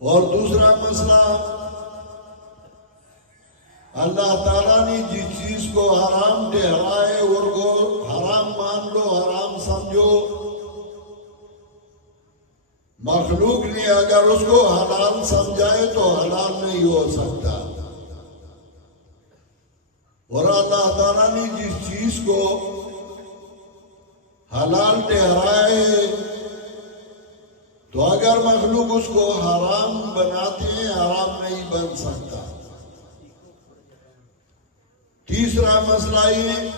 اور دوسرا مسئلہ، اللہ تعالیٰ نے جس چیز کو حرام ٹھہرائے اور کو حرام مان لو، حرام سمجھو، مخلوق نے اگر اس کو حلال سمجھائے تو حلال نہیں ہو سکتا، اور اللہ تعالیٰ نے جس چیز کو حلال ٹھہرائے تو اگر مخلوق اس کو حرام بناتے ہیں حرام نہیں بن سکتا۔ تیسرا مسئلہ یہ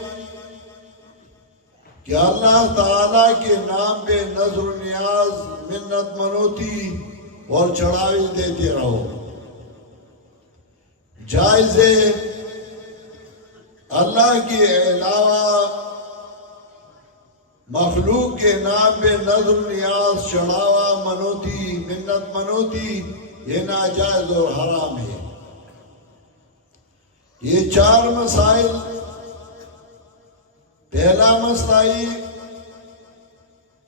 کہ اللہ تعالیٰ کے نام پہ نذر و نیاز، منت منوتی اور چڑھاوے دیتے رہو، جائز ہے اللہ کے علاوہ مخلوق کے نام پہ نذر و نیاز، چڑھاوا، منوتی، منت منوتی، یہ ناجائز اور حرام ہے۔ یہ چار مسائل۔ پہلا مسئلہ یہ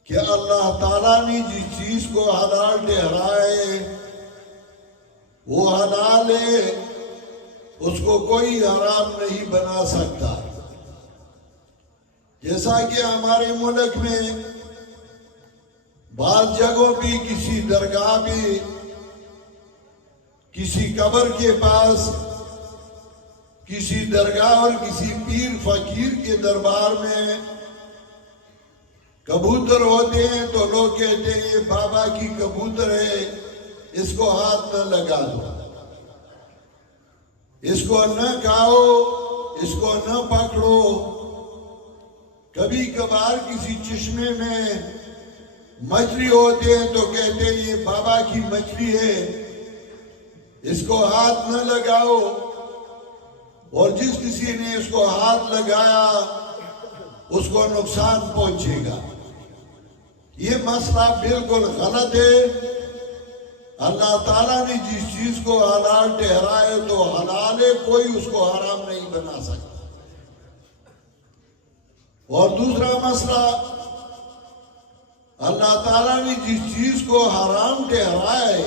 کہ اللہ تعالیٰ نے جس چیز کو حلال ٹھہرائے وہ حلال ہے، اس کو کوئی حرام نہیں بنا سکتا۔ جیسا کہ ہمارے ملک میں بعض جگہوں پہ کسی درگاہ پہ، کسی قبر کے پاس، کسی درگاہ اور کسی پیر فقیر کے دربار میں کبوتر ہوتے ہیں تو لوگ کہتے ہیں یہ بابا کی کبوتر ہے، اس کو ہاتھ نہ لگا دو، اس کو نہ کھاؤ، اس کو نہ پکڑو۔ کبھی کبھار کسی چشمے میں مچھلی ہوتے ہیں تو کہتے ہیں یہ بابا کی مچھلی ہے، اس کو ہاتھ نہ لگاؤ، اور جس کسی نے اس کو ہاتھ لگایا اس کو نقصان پہنچے گا۔ یہ مسئلہ بالکل غلط ہے۔ اللہ تعالیٰ نے جس چیز کو حلال ٹھہرائے تو حلال ہے، کوئی اس کو حرام نہیں بنا سکتا۔ اور دوسرا مسئلہ، اللہ تعالیٰ نے جس چیز کو حرام ٹھہرائے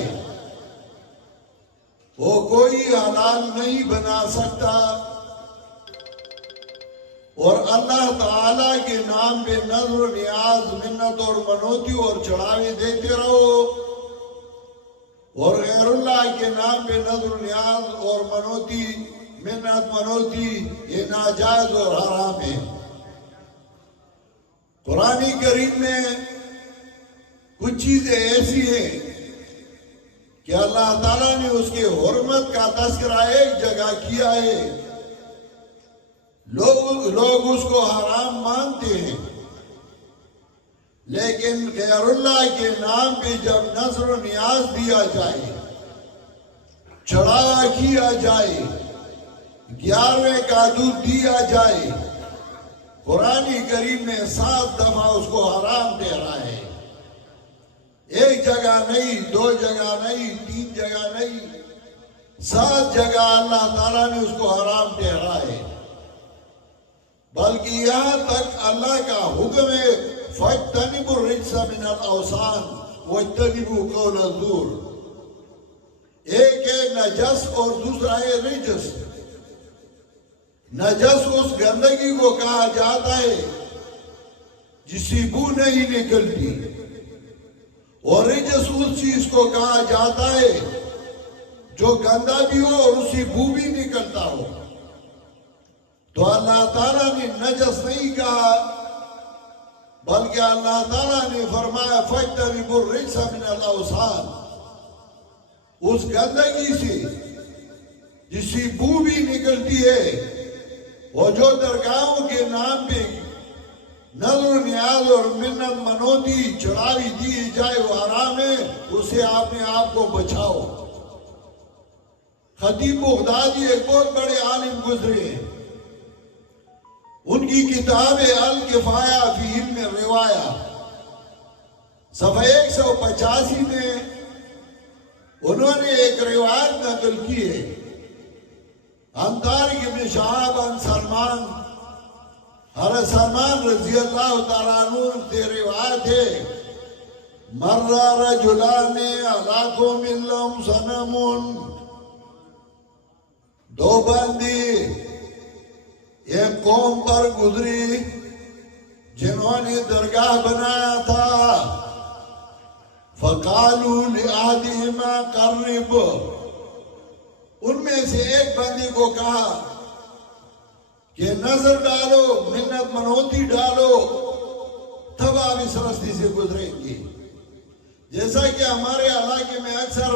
وہ کوئی حلال نہیں بنا سکتا، اور اللہ تعالیٰ کے نام پہ نذر و نیاز، منت اور منوتی اور چڑھاوے دیتے رہو، اور غیر اللہ کے نام پہ نذر و نیاز اور منوتی، منت منوتی، یہ ناجائز اور حرام ہے۔ قرآن کریم میں کچھ چیزیں ایسی ہیں کہ اللہ تعالیٰ نے اس کے حرمت کا تذکرہ ایک جگہ کیا ہے، لوگ اس کو حرام مانتے ہیں، لیکن غیر اللہ کے نام پہ جب نذر و نیاز دیا جائے، چڑھاوا کیا جائے، 11ویں کا دودھ دیا جائے، قرآن کریم نے 7 دفعہ اس کو حرام ٹھہرایا ہے۔ ایک جگہ نہیں، 2 جگہ نہیں، 3 جگہ نہیں، 7 جگہ اللہ تعالیٰ نے اس کو حرام ٹھہرایا ہے۔ بلکہ یہاں تک اللہ کا حکم ہے فَاجْتَنِبُوا الرِّجْسَ مِنَ الْأَوْثَانِ وَاجْتَنِبُوا قَوْلَ الزُّورِ۔ ایک ہے نجس اور دوسرا ہے رجس۔ نجس اس گندگی کو کہا جاتا ہے جس سے بو نہیں نکلتی، اور رجس اس چیز کو کہا جاتا ہے جو گندا بھی ہو اور اس سے بو بھی نکلتا ہو۔ تو اللہ تعالیٰ نے نجس نہیں کہا، بلکہ اللہ تعالیٰ نے فرمایا فَاجْتَنِبُوا الرِّجْسَ مِنَ الْأَوْثَانِ، اس گندگی سے جس سے بو بھی نکلتی ہے، اور جو درگاہوں کے نام پہ نذر و نیاز اور منت منوتی چڑھاوی دی جائے وہ حرام ہے، اسے اپنے آپ کو بچاؤ۔ خطیب بغدادی ایک بہت بڑے عالم گزرے ہیں، ان کی کتاب الکفایہ فی علم الروایہ صفحہ 185 میں انہوں نے ایک روایت نقل کی ہے، عن طارق بن شہاب عن سلمان، حضرت سلمان رضی اللہ تعالیٰ عنہ سے روایت ہے، مر رجلان علی قوم لهم صنم، دو بندی ایک قوم پر گزری جنہوں نے درگاہ بنایا تھا. فقالوا لأحدهما قرب، ان میں سے ایک بندی کو کہا کہ نظر ڈالو، منت منوتی ڈالو، تب آپ اس رستے سے گزریں گے. جیسا کہ ہمارے علاقے میں اکثر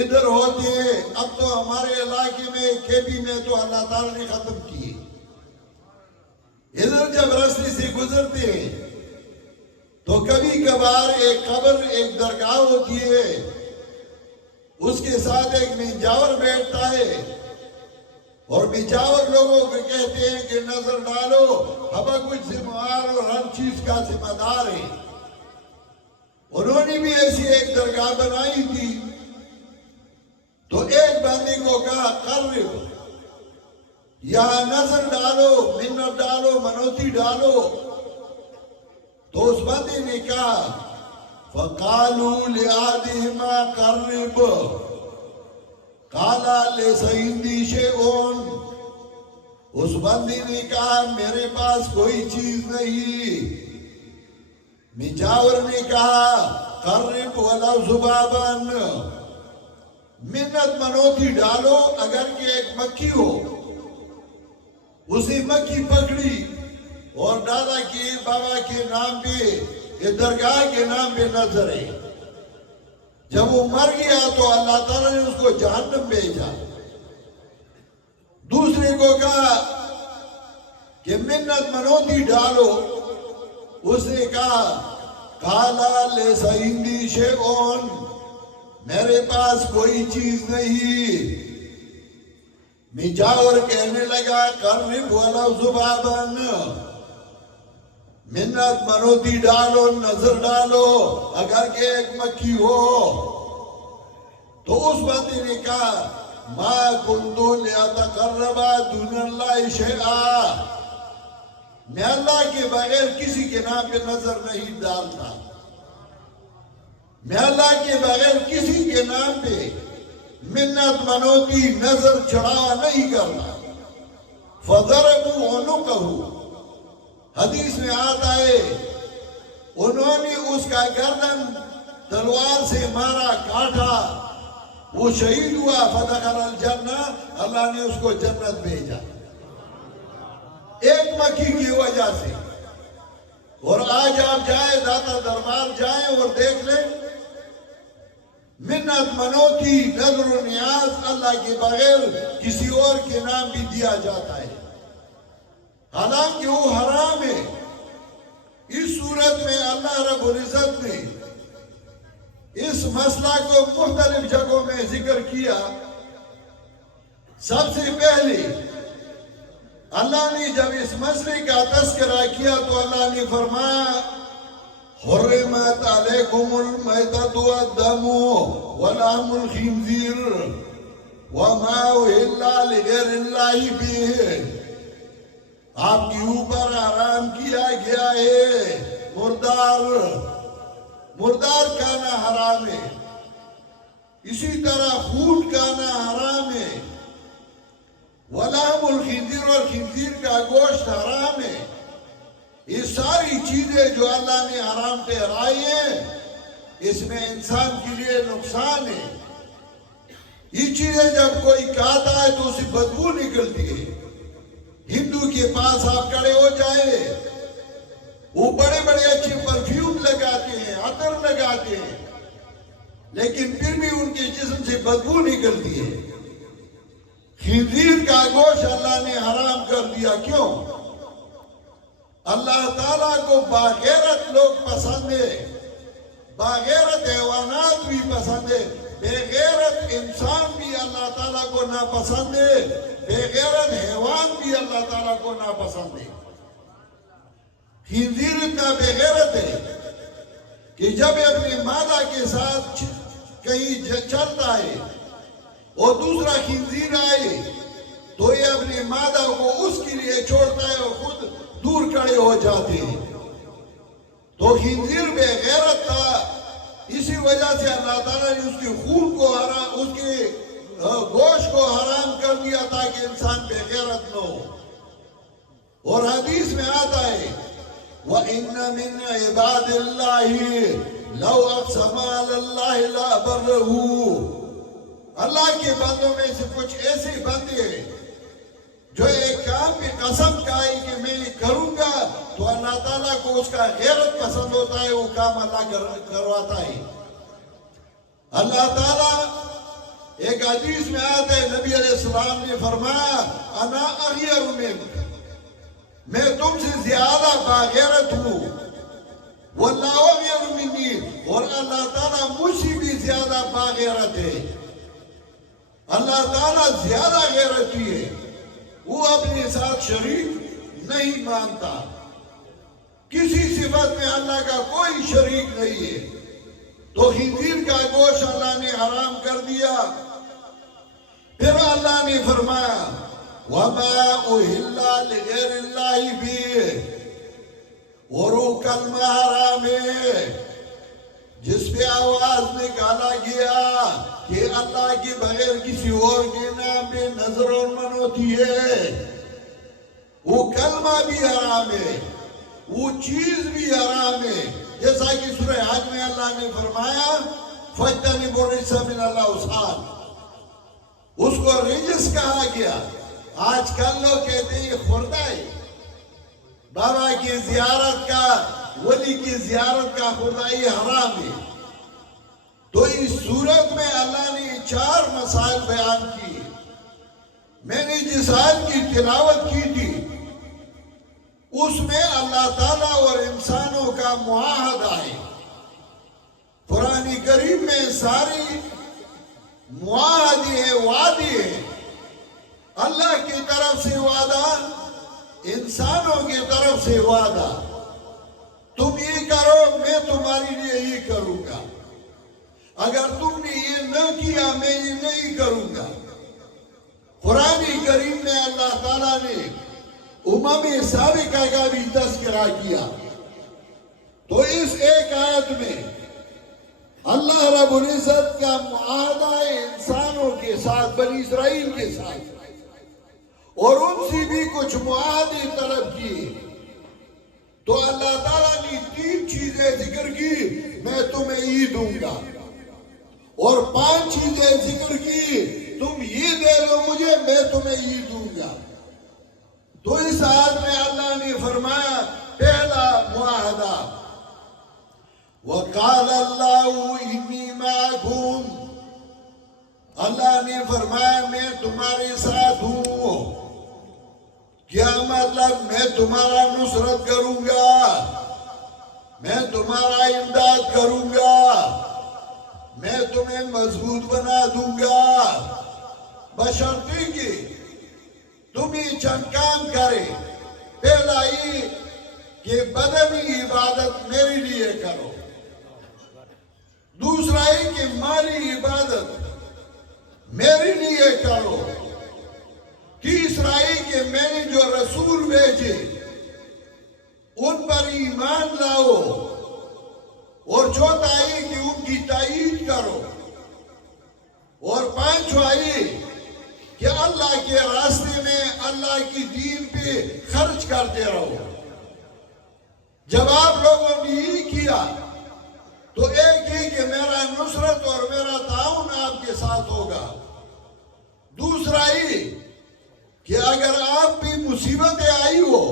ادھر ہوتے ہیں، اب تو ہمارے علاقے میں کھیپی میں تو اللہ تعالیٰ نے ختم کی. ادھر جب راستے سے گزرتے ہیں تو کبھی کبھار ایک قبر، ایک درگاہ ہوتی ہے، اس کے ساتھ ایک منجاور بیٹھتا ہے، اور منجاور لوگوں کو کہتے ہیں کہ نظر ڈالو، ہم کچھ ذمہ دار اور ہر چیز کا ذمہ دار ہے. انہوں نے بھی ایسی ایک درگاہ بنائی تھی. تو ایک بندے کو کہا قرب، یہاں نظر ڈالو، منت ڈالو، منوتی ڈالو. تو اس بندے نے کہا فقالوا لأحدهما قرب قال ليس عندي شيء، اس بندے نے کہا میرے پاس کوئی چیز نہیں. منجاور نے کہا قرب ولو ذبابا، منت منوتی ڈالو اگر کہ ایک مکھی ہو. اسی مکھی پکڑی اور ڈالا کہ بابا کے نام پہ، یہ درگاہ کے نام پہ نظر ہے. جب وہ مر گیا تو اللہ تعالیٰ نے اس کو جہنم بھیجا. دوسرے کو کہا کہ منت منوتی ڈالو. اس نے کہا قال ليس عندي شيء، میرے پاس کوئی چیز نہیں. منجاور کہنے لگا قرب ولو ذبابا، منت منوتی ڈالو، نظر ڈالو اگر کہ ایک مکھی ہو. تو اس بندے نے کہا ما كنت لأتقرب دون اللہ شیئا، میں اللہ کے بغیر کسی کے نام پہ نظر نہیں ڈالتا، میں اللہ کے بغیر کسی کے نام پہ منت منوتی نظر چڑھاوا نہیں کرنا. فضربوا عنقه، حدیث میں آتا ہے انہوں نے اس کا گردن تلوار سے مارا، کاٹا، وہ شہید ہوا. فدخل الجنہ، اللہ نے اس کو جنت بھیجا ایک مکھی کی وجہ سے. اور آج آپ جائیں داتا دربار جائیں اور دیکھ لیں، منت منوتی نظر و نیاز اللہ کے بغیر کسی اور کے نام بھی دیا جاتا ہے، حالانکہ وہ حرام ہے. اس صورت میں اللہ رب العزت نے اس مسئلہ کو مختلف جگہوں میں ذکر کیا. سب سے پہلے اللہ نے جب اس مسئلے کا تذکرہ کیا تو اللہ نے فرمایا حرمت علیکم المیتۃ والدم ولحم الخنزیر وما اہل لغیر اللہ بہ، آپ کے اوپر حرام کیا گیا ہے مردار کھانا حرام ہے، اسی طرح خون کھانا حرام ہے، ولحم الخنزیر اور خنزیر کا گوشت حرام ہے. یہ ساری چیزیں جو اللہ نے حرام ٹھہرائی ہیں، اس میں انسان کے لیے نقصان ہے. یہ چیزیں جب کوئی کھاتا ہے تو اسے بدبو نکلتی ہے. ہندو کے پاس آپ کھڑے ہو جائیں، وہ بڑے بڑے اچھے پرفیوم لگاتے ہیں، عطر لگاتے ہیں، لیکن پھر بھی ان کے جسم سے بدبو نکلتی ہے. خنزیر کا گوشت اللہ نے حرام کر دیا. کیوں؟ اللہ تعالیٰ کو باغیرت لوگ پسند ہے، باغیرت حیوانات بھی پسند ہے، بے غیرت انسان بھی اللہ تعالیٰ کو ناپسند ہے، بے غیرت حیوان بھی اللہ تعالیٰ کو ناپسند ہے. خنزیر اتنا بے غیرت ہے کہ جب اپنی مادہ کے ساتھ کہیں چلتا ہے اور دوسرا خنزیر آئے تو یہ اپنی مادہ کو اس کے لیے چھوڑتا ہے اور خود دور کھڑے ہو جاتے ہیں. تو خنزیر بے غیرت تھا، اسی وجہ سے اللہ تعالیٰ نے اس کی خون کو حرام، اس کے گوشت کو حرام کر دیا تاکہ انسان بے غیرت نہ ہو۔ اور حدیث میں آتا ہے وَإِنَّ مِنْ عِبَادِ اللَّهِ لَوْ أَقْسَمَ عَلَى اللَّهِ لَأَبَرَّهُ۔ اللہ کے بندوں میں سے کچھ ایسے بندے ہیں جو ایک کام پہ قسم کھائے کہ میں یہ کروں گا تو اللہ تعالیٰ کو اس کا غیرت پسند ہوتا ہے، وہ کام اللہ کرواتا ہے۔ اللہ تعالیٰ ایک حدیث میں آتا ہے، نبی علیہ السلام نے فرمایا انا اغیر منک، میں تم سے زیادہ باغیرت ہوں، واللہ اغیر منی، اور اللہ تعالیٰ مجھ سے بھی زیادہ باغیرت ہے۔ اللہ تعالیٰ زیادہ غیرتی ہے، وہ اپنے ساتھ شریک نہیں مانتا، کسی صفت میں اللہ کا کوئی شریک نہیں ہے۔ تو خنزیر کا گوشت اللہ نے حرام کر دیا۔ پھر اللہ نے فرمایا وَمَا أُهِلَّ لِغَيْرِ اللَّهِ بِهِ، اور وہ کلمہ حرام ہے جس پہ آواز نکالا گیا کہ اللہ کے بغیر کسی اور کے نام پہ نظر اور من ہوتی ہے، وہ کلمہ بھی حرام ہے، وہ چیز بھی حرام ہے، جیسا کہ سورہ حج میں اللہ نے فرمایا فَاجْتَنِبُوا الرِّجْسَ مِنَ الْأَوْثَانِ، اس کو رجس کہا گیا۔ آج کل لوگ کہتے ہیں یہ خوردہ ہے، بابا کی زیارت کا، ولی کی زیارت کا خوردہ، یہ حرام ہے۔ تو اس صورت میں اللہ نے 4 مسائل بیان کیے۔ میں نے جس آیت کی تلاوت کی تھی اس میں اللہ تعالیٰ اور انسانوں کا معاہدہ ہے۔ قرآن کریم میں ساری معاہدے ہیں، وعدے ہیں، اللہ کی طرف سے وعدہ، انسانوں کی طرف سے وعدہ، تم یہ کرو میں تمہارے لیے یہ کروں گا، اگر تم نے یہ نہ کیا میں یہ نہیں کروں گا۔ قرآن کریم میں اللہ تعالیٰ نے امم سابقہ کا بھی تذکرہ کیا۔ تو اس ایک آیت میں اللہ رب العزت کا معاہدہ ہے انسانوں کے ساتھ، بنی اسرائیل کے ساتھ، اور ان سے بھی کچھ معاہدے طلب کیے۔ تو اللہ تعالیٰ نے 3 چیزیں ذکر کی، میں تمہیں یہ دوں گا، اور 5 چیزیں ذکر کی، تم یہ دے لو مجھے میں تمہیں یہ دوں گا۔ تو اس آیت میں اللہ نے فرمایا پہلا معاہدہ وَقَالَ اللَّهُ إِنِّي مَعَكُمْ، اللہ نے فرمایا میں تمہارے ساتھ ہوں۔ کیا مطلب؟ میں تمہارا نصرت کروں گا، میں تمہارا امداد کروں گا، میں تمہیں مضبوط بنا دوں گا، بشرطے کہ تم یہ چند کام کرے۔ پہلا یہ کہ بدنی عبادت میرے لیے کرو، دوسرا یہ کہ مالی عبادت میرے لیے کرو، تیسرا یہ کہ میں نے جو رسول بھیجے ان پر ایمان لاؤ، اور چوتھا یہ کہ ان کی تائید کرو، اور پانچواں یہ کہ اللہ کے راستے میں اللہ کی دین پہ خرچ کرتے رہو۔ جب آپ لوگوں نے یہ کیا تو ایک ہی کہ میرا نصرت اور میرا تعاون آپ کے ساتھ ہوگا، دوسرا یہ کہ اگر آپ بھی مصیبتیں آئی ہو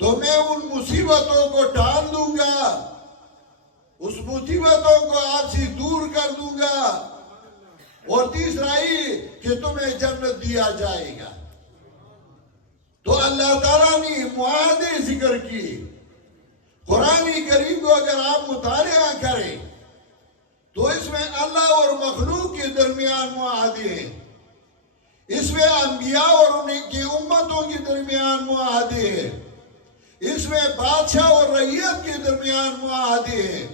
تو میں ان مصیبتوں کو ٹال دوں گا، اس مصیبتوں کو آپ سے دور کر دوں گا، اور تیسرا یہ کہ تمہیں جنت دیا جائے گا۔ تو اللہ تعالیٰ نے معاہدے ذکر کیے۔ قرآن کریم کو اگر آپ مطالعہ کریں تو اس میں اللہ اور مخلوق کے درمیان معاہدے ہیں، اس میں انبیاء اور ان کی امتوں کے درمیان معاہدے ہیں، اس میں بادشاہ اور رعیت کے درمیان معاہدے ہیں،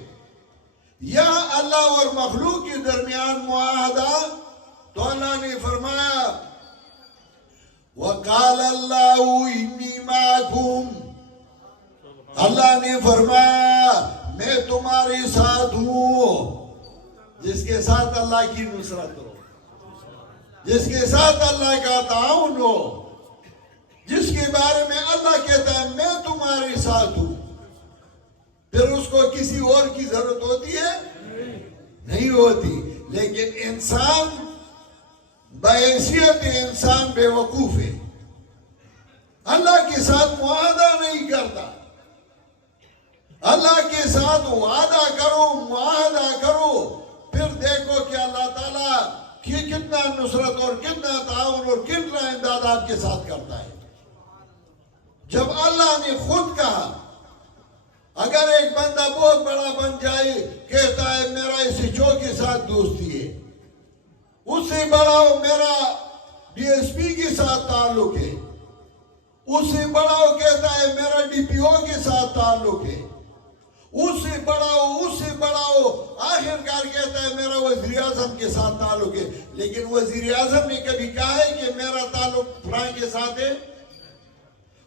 یا اللہ اور مخلوق کے درمیان معاہدہ۔ تو اللہ نے فرمایا وَقَالَ اللَّهُ إِنِّي مَعَكُمْ، اللہ نے فرمایا میں تمہارے ساتھ ہوں. جس کے ساتھ اللہ کی نصرت ہو, جس کے ساتھ اللہ کا تعاون ہو, جس کے بارے میں اللہ کہتا ہے میں تمہارے ساتھ ہوں, پھر اس کو کسی اور کی ضرورت ہوتی ہے؟ نہیں ہوتی. لیکن انسان بحیثیت انسان بے وقوف ہے, اللہ کے ساتھ معاہدہ نہیں کرتا. اللہ کے ساتھ وعدہ کرو, معاہدہ کرو, پھر دیکھو کہ اللہ تعالیٰ کی کتنا نصرت اور کتنا تعاون اور کتنا امداد آپ کے ساتھ کرتا ہے. جب اللہ نے خود کہا, اگر ایک بندہ بہت بڑا بن جائے, کہتا ہے میرا اس چو کے ساتھ دوستی ہے, اس سے بڑا ہو میرا ڈی ایس پی کے ساتھ تعلق ہے, اس سے بڑا ہو کہتا ہے میرا ڈی پی او کے ساتھ تعلق ہے, اس سے بڑا ہو, اس سے بڑا ہو, آخر کار کہتا ہے میرا وزیر اعظم کے ساتھ تعلق ہے. لیکن وزیر اعظم نے کبھی کہا ہے کہ میرا تعلق فلاں کے ساتھ ہے؟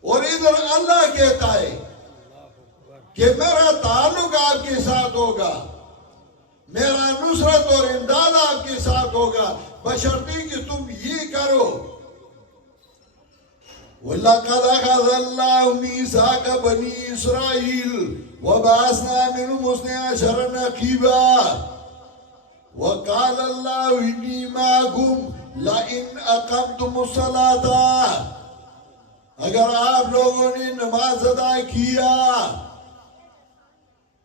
اور ادھر اللہ کہتا ہے کہ میرا تعلق آپ کے ساتھ ہوگا, میرا نصرت اور امداد آپ کے ساتھ ہوگا, بشرطے کہ تم یہ کرو. وَلَقَدْ أَخَذَ اللَّهُ مِيثَاقَ بَنِي إِسْرَائِيلَ وَبَعَثْنَا مِنْهُمْ اثْنَيْ عَشَرَ نَقِيبًا وَقَالَ اللَّهُ إِنِّي مَعَكُمْ لَئِنْ أَقَمْتُمُ الصَّلَاةَ. اگر آپ لوگوں نے نماز ادا کیا,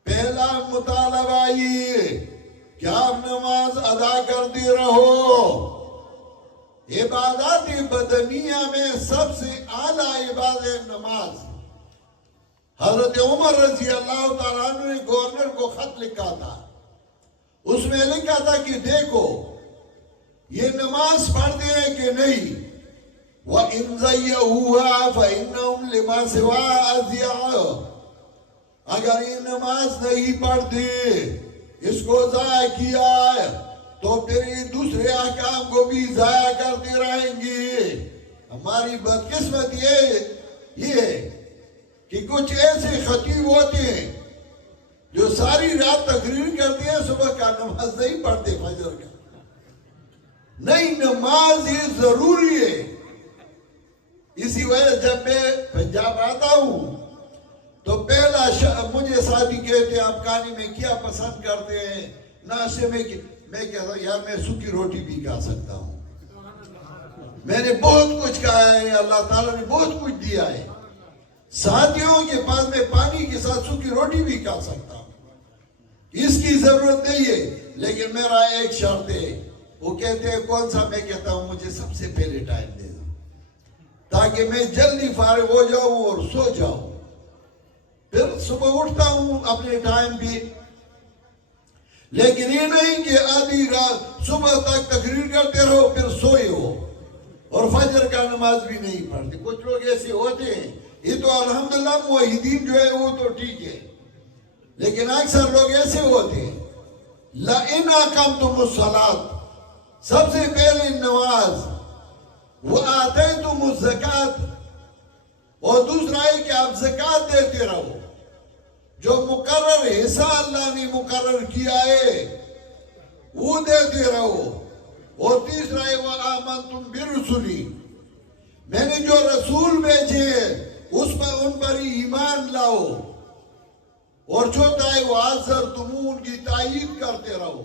پہلا مطالبہ یہ کہ آپ نماز ادا کرتے رہو. عبادات بدنیہ میں سب سے اعلیٰ عبادت نماز. حضرت عمر رضی اللہ تعالیٰ عنہ نے گورنر کو خط لکھا تھا, اس میں لکھا تھا کہ دیکھو یہ نماز پڑھتے ہیں کہ نہیں, وَإِنْ زَيَّهُوهَا فَإِنَّهُمْ لِمَا سِوَا أَذْيَعَ. اگر یہ نماز نہیں پڑھتے, اس کو ضائع کیا ہے, تو پھر یہ دوسرے احکام کو بھی ضائع کرتے رہیں گے. ہماری بدقسمت یہ ہے کہ کچھ ایسے خطیب ہوتے ہیں جو ساری رات تقریر کرتے ہیں, صبح کا نماز نہیں پڑھتے, فجر کا نہیں. نماز یہ ضروری ہے. اسی وجہ جب میں پنجاب آتا ہوں تو پہلا مجھے ساتھی کہتے ہیں آپ کھانے میں کیا پسند کرتے ہیں, ناشتے میں میں کہتا ہوں یار میں سوکھی روٹی بھی کھا سکتا ہوں. میں نے بہت کچھ کہا ہے, اللہ تعالیٰ نے بہت کچھ دیا ہے. ساتھیوں کے پاس میں پانی کے ساتھ سوکھی روٹی بھی کھا سکتا ہوں, اس کی ضرورت نہیں ہے. لیکن میرا ایک شرط ہے. وہ کہتے ہیں کون سا؟ میں کہتا ہوں مجھے سب سے پہلے ٹائم دے دو تاکہ میں جلدی فارغ ہو جاؤں اور سو جاؤں. پھر صبح اٹھتا ہوں اپنے ٹائم بھی. لیکن یہ نہیں کہ آدھی رات صبح تک تقریر کرتے رہو پھر سوئے ہو اور فجر کا نماز بھی نہیں پڑھتے. کچھ لوگ ایسے ہوتے ہیں. یہ تو الحمدللہ موحدین جو ہے وہ تو ٹھیک ہے, لیکن اکثر لوگ ایسے ہوتے ہیں. لَإِنْ أَقَمْتُمُ الصَّلَاةَ, سب سے پہلے نماز, وَآتَيْتُمُ الزَّكَاةَ, اور دوسرا ہے کہ آپ زکوٰۃ دیتے رہو. جو مقرر حصہ اللہ نے مقرر کیا ہے وہ دیتے رہو. اور تیسرا ہے وَآمَنْتُمْ بِرُسُلِي, میں نے جو رسول بھیجے اس پر ان پر ایمان لاؤ. اور چوتھا ہے وَعَزَّرْتُمُ, ان کی تائید کرتے رہو.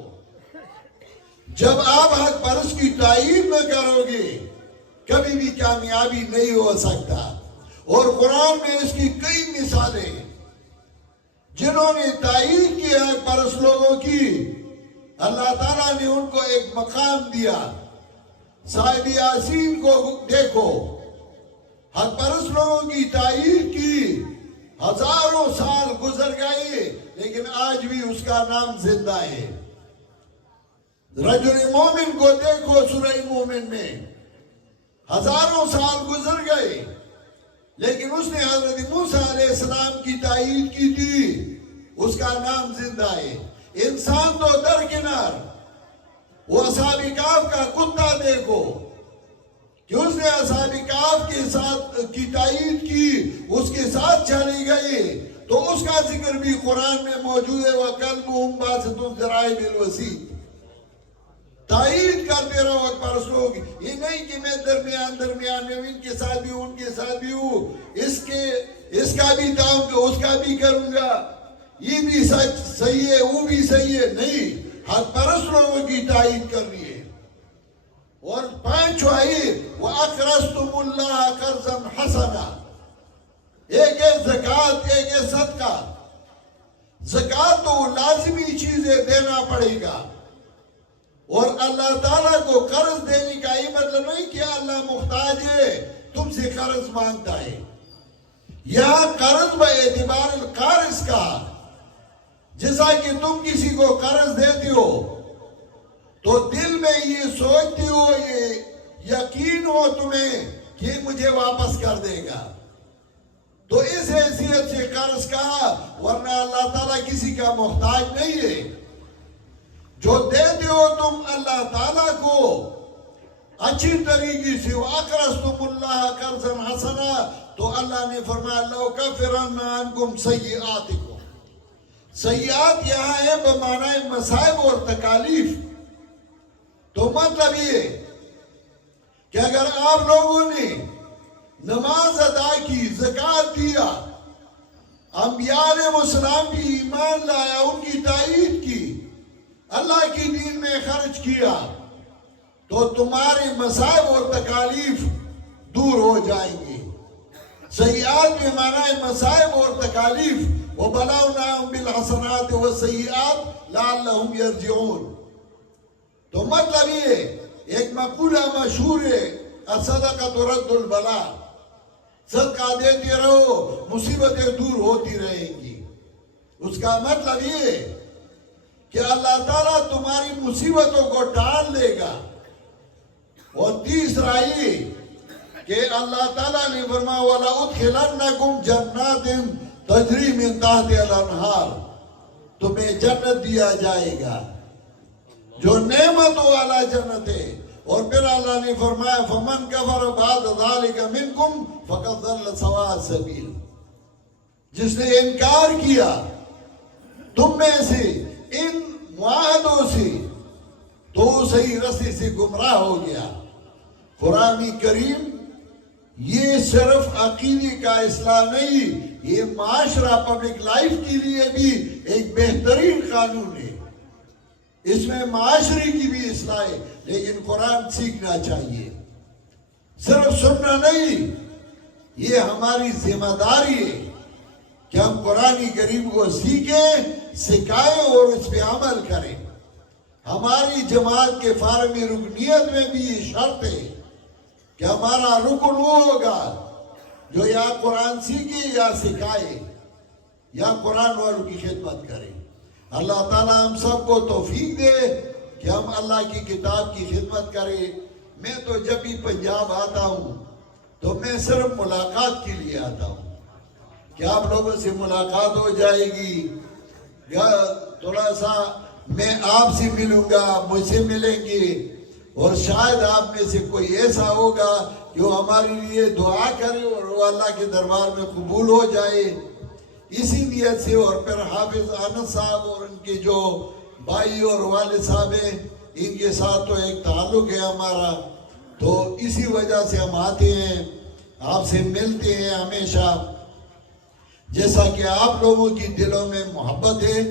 جب آپ حق پرست کی تائید نہ کرو گے کبھی بھی کامیابی نہیں ہو سکتا. اور قرآن میں اس کی کئی مثالیں جنہوں نے تائید کی حق پرست لوگوں کی, اللہ تعالیٰ نے ان کو ایک مقام دیا. صاحب یاسین کو دیکھو, حق پرست لوگوں کی تائید کی, ہزاروں سال گزر گئے لیکن آج بھی اس کا نام زندہ ہے. رجل مومن کو دیکھو سورہ مومن میں, ہزاروں سال گزر گئے لیکن اس نے حضرت موسیٰ علیہ السلام کی تائید کی تھی, اس کا نام زندہ ہے. انسان تو درکنار. وہ اصحاب کہف کا کتا دیکھو کہ اس نے اصحاب کہف کے ساتھ کی تائید کی, اس کے ساتھ چلی گئی, تو اس کا ذکر بھی قرآن میں موجود ہے وَقَلْبُهُمْ بَاسِطٌ ذِرَاعِهِ بِالْوَسِيطِ. تائید کرتے رہو پرستوں کی. یہ نہیں کہ میں درمیان میں ان کے ساتھ بھی ہوں ان کے ساتھ بھی ہوں, اس کا بھی کام کہ اس کا بھی کروں گا, یہ بھی سچ صحیح ہے وہ بھی صحیح ہے. نہیں, حق پرست لوگوں کی تائید کرنی ہے. اور پانچواں وَأَقْرَضْتُمُ اللَّهَ قَرْضًا حَسَنًا, ایک ہے زکوٰۃ, ایک ہے صدقہ. زکوٰۃ تو لازمی چیز ہے, دینا پڑے گا. اور اللہ تعالیٰ کو قرض دینے کا یہ مطلب نہیں کہ اللہ محتاج ہے تم سے قرض مانگتا ہے. یہاں قرض با اعتبار القارض کا, جیسا کہ تم کسی کو قرض دیتے ہو تو دل میں یہ سوچتے ہو, یہ یقین ہو تمہیں کہ مجھے واپس کر دے گا, تو اس حیثیت سے قرض کہا. ورنہ اللہ تعالیٰ کسی کا محتاج نہیں ہے. جو دیتے ہو تم اللہ تعالیٰ کو اچھی طریقے سے, وَأَقْرَضْتُمُ اللَّهَ قَرْضًا حَسَنًا, تو اللہ نے فرمایا لَأُكَفِّرَنَّ عَنْكُمْ سَيِّئَاتِكُمْ. سیئات یہاں ہے بمعنی مصائب اور تکالیف. تو مطلب یہ کہ اگر آپ لوگوں نے نماز ادا کی, زکوٰۃ دیا, انبیاء علیہ السلام بھی ایمان لایا, ان کی تائید کی, اللہ کی دین میں خرچ کیا, تو تمہارے مصائب اور تکالیف دور ہو جائیں گے. سیئات میں معنی مصائب اور تکالیف. وَبَلَوْنَاهُمْ بِالْحَسَنَاتِ وَالسَّيِّئَاتِ لَعَلَّهُمْ يَرْجِعُونَ. تو مطلب یہ ایک مقولہ مشہور ہے, الصدقۃ رد البلاء. صدقہ دیتے رہو, مصیبتیں دور ہوتی رہیں گی. اس کا مطلب یہ کہ اللہ تعالیٰ تمہاری مصیبتوں کو ٹال لے گا. اور تیسرا یہ کہ اللہ تعالیٰ نے فرمایا وَلَأُدْخِلَنَّكُمْ جَنَّاتٍ تَجْرِي مِن تَحْتِهَا الْأَنْهَارُ, تمہیں جنت دیا جائے گا جو نعمتوں والا جنت ہے. اور پھر اللہ نے فرمایا فَمَنْ كَفَرَ بَعْدَ ذَلِكَ مِنْكُمْ فَقَدْ ضَلَّ سَوَاءَ السَّبِيلِ. جس نے انکار کیا تم میں سے ان معاہدوں سے, تو صحیح رستے سے گمراہ ہو گیا. قرآن کریم یہ صرف عقیدے کا اصلاح نہیں, یہ معاشرہ پبلک لائف کے لیے بھی ایک بہترین قانون ہے. اس میں معاشرے کی بھی اصلاح ہے, لیکن قرآن سیکھنا چاہیے, صرف سننا نہیں. یہ ہماری ذمہ داری ہے کہ ہم قرآن کریم کو سیکھیں, سکھائیں اور اس پہ عمل کریں. ہماری جماعت کے فارم رکنیت میں بھی یہ شرط ہے کہ ہمارا رکن وہ ہوگا جو یا قرآن سیکھے یا سکھائے یا قرآن والوں کی خدمت کرے. اللہ تعالیٰ ہم سب کو توفیق دے کہ ہم اللہ کی کتاب کی خدمت کریں. میں تو جب بھی پنجاب آتا ہوں تو میں صرف ملاقات کے لیے آتا ہوں کہ آپ لوگوں سے ملاقات ہو جائے گی, یا تھوڑا سا میں آپ سے ملوں گا, مجھ سے ملیں گے, اور شاید آپ میں سے کوئی ایسا ہوگا جو ہمارے لیے دعا کرے اور وہ اللہ کے دربار میں قبول ہو جائے. اسی نیت سے. اور پھر حافظ آنند صاحب اور ان کے جو بھائی اور والد صاحب ہیں, ان کے ساتھ تو ایک تعلق ہے ہمارا, تو اسی وجہ سے ہم آتے ہیں, آپ سے ملتے ہیں ہمیشہ. جیسا کہ آپ لوگوں کی دلوں میں محبت ہے,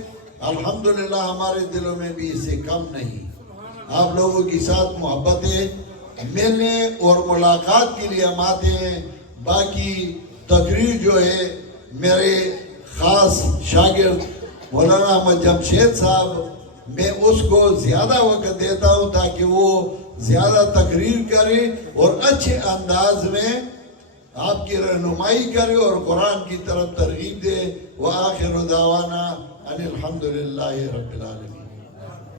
الحمدللہ ہمارے دلوں میں بھی اس سے کم نہیں. آپ لوگوں کے ساتھ محبت ہے, ملنے اور ملاقات کے لیے ہم آتے ہیں. باقی تقریر جو ہے میرے خاص شاگرد مولانا احمد جمشید صاحب, میں اس کو زیادہ وقت دیتا ہوں تاکہ وہ زیادہ تقریر کرے اور اچھے انداز میں آپ کی رہنمائی کرے اور قرآن کی طرف ترغیب دے. وآخر دعوانا ان الحمدللہ رب العالمین.